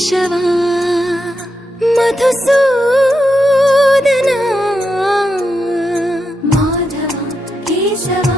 केशवा मधुसूदना माधवा केशवा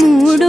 మూడు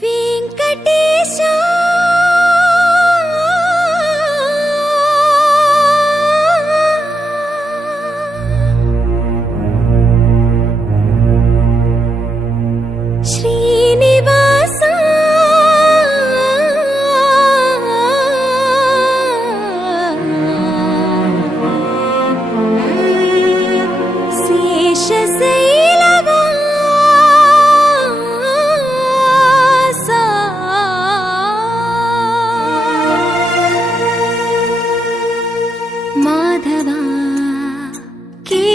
be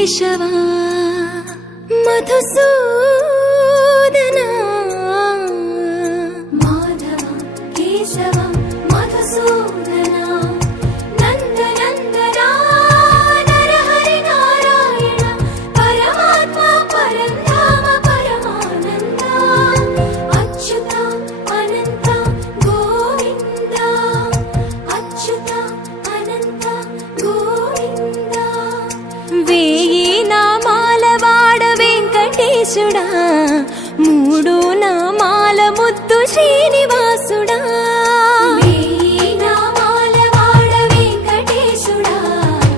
केशवा मधुसूदना माधव केशव వెంకటేశుడా మూడు